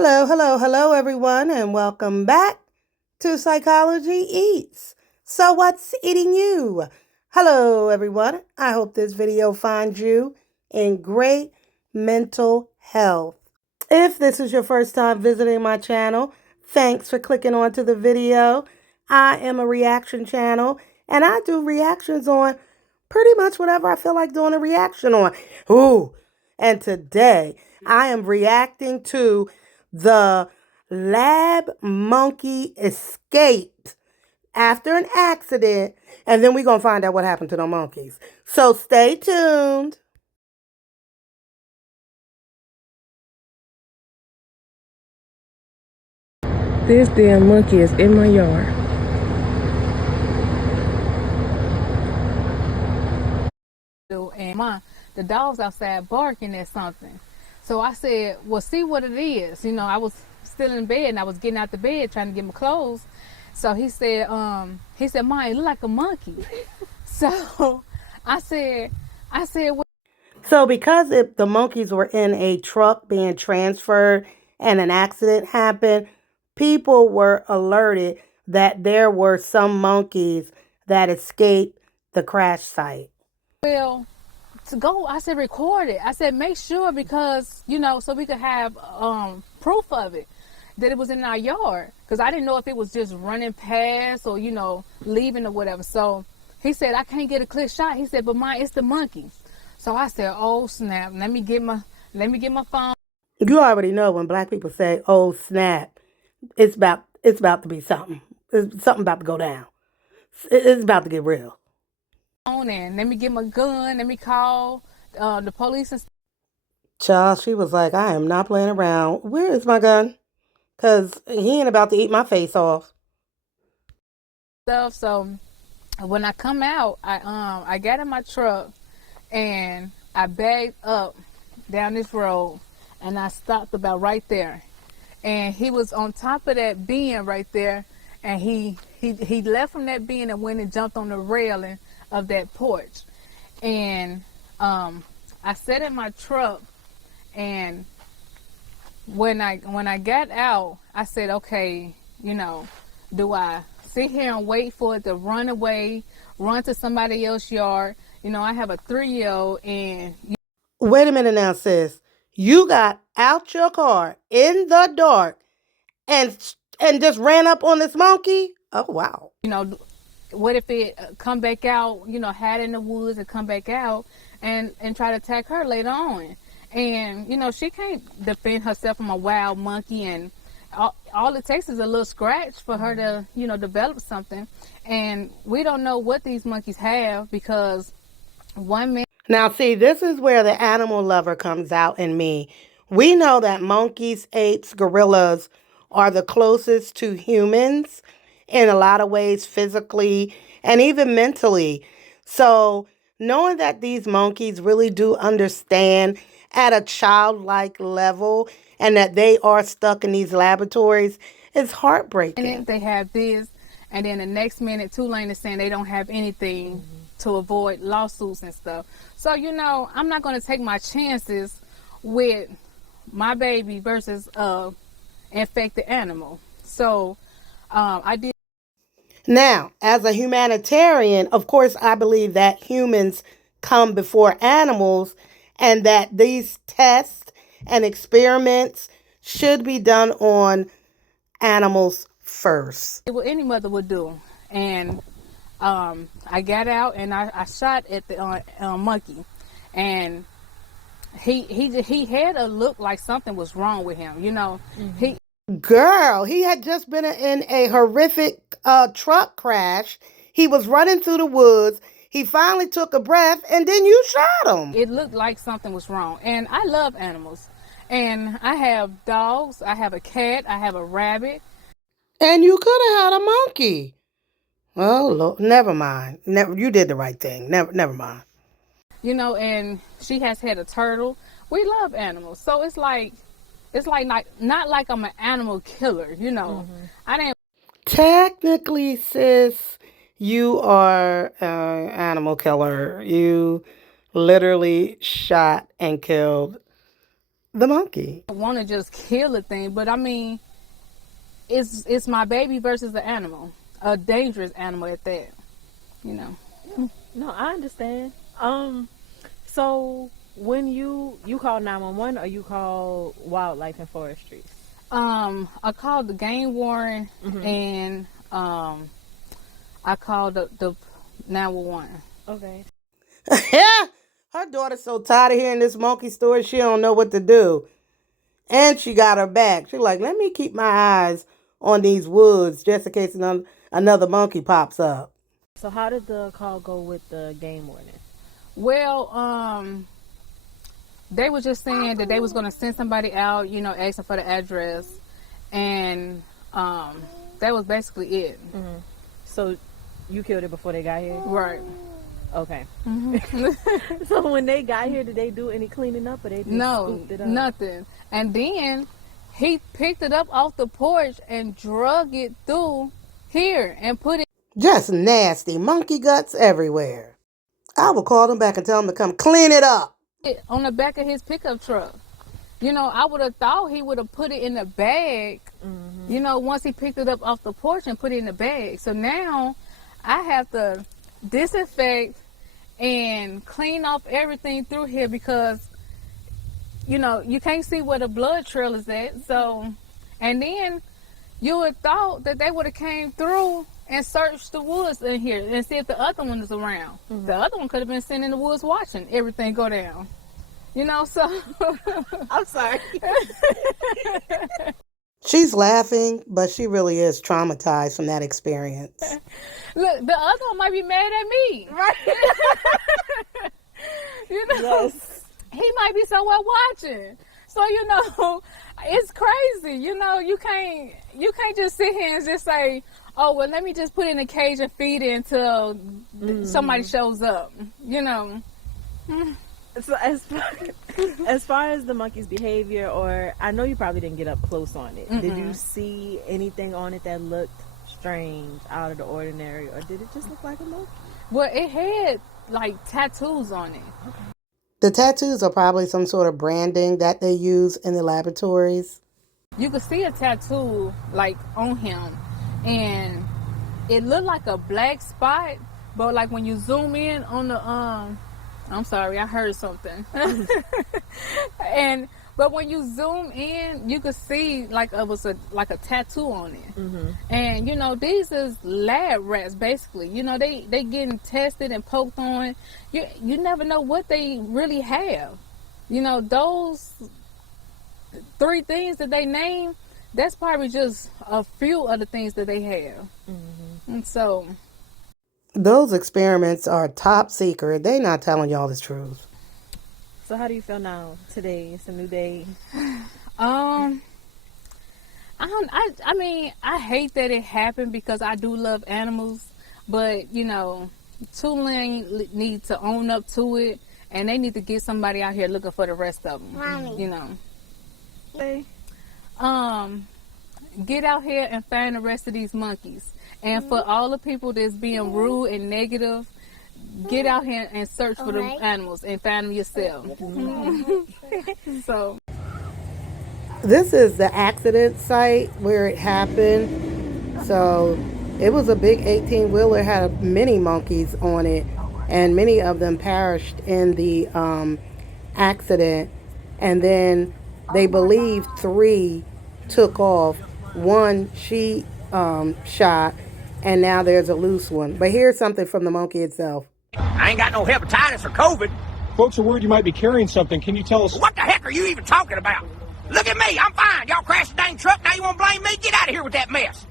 Hello, hello, hello, everyone, and welcome back to Psychology Eats. So, what's eating you? Hello, everyone. I hope this video finds you in great mental health. If this is your first time visiting my channel, thanks for clicking onto the video. I am a reaction channel, and I do reactions on pretty much whatever I feel like doing a reaction on. Ooh, and today I am reacting to the lab monkey escaped after an accident, and then we're going to find out what happened to the monkeys. So stay tuned. This damn monkey is in my yard. And the dog's outside barking at something. So I said, well, see what it is. You know, I was still in bed and I was getting out the bed trying to get my clothes. So he said, Ma, it look like a monkey. So I said, well, So because the monkeys were in a truck being transferred and an accident happened, people were alerted that there were some monkeys that escaped the crash site. well, to go, I said, record it. I said, make sure because, you know, so we could have proof of it, that it was in our yard. Because I didn't know if it was just running past or, you know, leaving or whatever. So he said, I can't get a clear shot. He said, but mine, it's the monkey. So I said, oh snap, let me get my phone. You already know when black people say, "Oh snap," it's about to be something. It's something about to go down. It's about to get real. And let me get my gun. Let me call the police and Child, she was like, "I am not playing around. Where is my gun? Cause he ain't about to eat my face off." stuff. So when I come out, I got in my truck and I bagged up down this road and I stopped about right there. And he was on top of that bin right there, and he left from that bin and went and jumped on the railing of that porch. And I sat in my truck, and when I got out, I said, okay, you know, do I sit here and wait for it to run away, run to somebody else's yard? You know, I have a 3-year-old, and Wait a minute now, sis. You got out your car in the dark and just ran up on this monkey? Oh wow. you know, what if it come back out, you know, hide in the woods and come back out and try to attack her later on? And, you know, she can't defend herself from a wild monkey, and all it takes is a little scratch for her to, you know, develop something. And we don't know what these monkeys have because one man. Now see, this is where the animal lover comes out in me. We know that monkeys, apes, gorillas are the closest to humans in a lot of ways, physically and even mentally. So knowing that these monkeys really do understand at a childlike level and that they are stuck in these laboratories is heartbreaking. They have this, and then the next minute Tulane is saying they don't have anything to avoid lawsuits and stuff. So, you know, I'm not going to take my chances with my baby versus infected animal. So I did. Now, as a humanitarian, of course, I believe that humans come before animals and that these tests and experiments should be done on animals first. What any mother would do. And I got out and I shot at the monkey, and he had a look like something was wrong with him. You know, Girl, he had just been in a horrific truck crash. He was running through the woods. He finally took a breath, and then you shot him. it looked like something was wrong. And I love animals, and I have dogs. I have a cat. I have a rabbit. And you could have had a monkey. Oh, Lord, never mind. Never, you did the right thing. Never mind. You know, and she has had a turtle. We love animals, so it's like not like I'm an animal killer. You know, I didn't. Technically, sis, you are an animal killer. You literally shot and killed the monkey. I want to just kill a thing, but I mean, it's my baby versus the animal, a dangerous animal at that, you know. No, I understand. So when you call 911 or you call wildlife and forestry? I called the game warden and I called the 911. Okay. Yeah, her daughter's so tired of hearing this monkey story, she don't know what to do. And she got her back. She's like, let me keep my eyes on these woods just in case another monkey pops up. So how did the call go with the game warden? Well, they were just saying that they was going to send somebody out, you know, asking for the address. And that was basically it. So you killed it before they got here? Right. Okay. So when they got here, did they do any cleaning up or they just scooped it up? Nothing. And then he picked it up off the porch and drug it through here and put it. Just nasty monkey guts everywhere. I will call them back and tell them to come clean it up. On the back of his pickup truck. You know, I would have thought he would have put it in the bag, you know, once he picked it up off the porch and put it in the bag. So now I have to disinfect and clean off everything through here because, you know, you can't see where the blood trail is at. So, and then you would thought that they would have came through and searched the woods in here and see if the other one is around. The other one could have been sitting in the woods watching everything go down. You know, so I'm sorry. She's laughing, but she really is traumatized from that experience. Look, the other one might be mad at me. Right. You know, Yes. he might be somewhere watching. So, you know, it's crazy. You know, you can't just sit here and just say, oh, well, let me just put it in a cage and feed it until somebody shows up, you know. So as far as the monkey's behavior, or I know you probably didn't get up close on it. Did you see anything on it that looked strange, out of the ordinary, or did it just look like a monkey? Well, it had like tattoos on it. The tattoos are probably some sort of branding that they use in the laboratories. You could see a tattoo like on him, and it looked like a black spot, but like when you zoom in on the I'm sorry, I heard something. But when you zoom in, you could see like it was like a tattoo on it. And you know, these is lab rats basically. You know, they getting tested and poked on. You never know what they really have. You know, those 3 things that they name, that's probably just a few of the things that they have. And so Those experiments are top secret. They're not telling y'all the truth. So how do you feel now? Today, it's a new day. I mean, I hate that it happened because I do love animals, but you know, Tulane need to own up to it, and they need to get somebody out here looking for the rest of them. Mommy. You know, Hey. get out here and find the rest of these monkeys. And for all the people that's being rude and negative, get out here and search for the animals and find them yourself. So This is the accident site where it happened. So it was a big 18-wheeler, had many monkeys on it, and many of them perished in the accident. And then they believe 3 took off. 1 she shot, and now there's a loose one. But here's something from the monkey itself. I ain't got no hepatitis or COVID. Folks are worried you might be carrying something. Can you tell us? What the heck are you even talking about? Look at me, I'm fine. Y'all crashed the dang truck, now you want to blame me? Get out of here with that mess.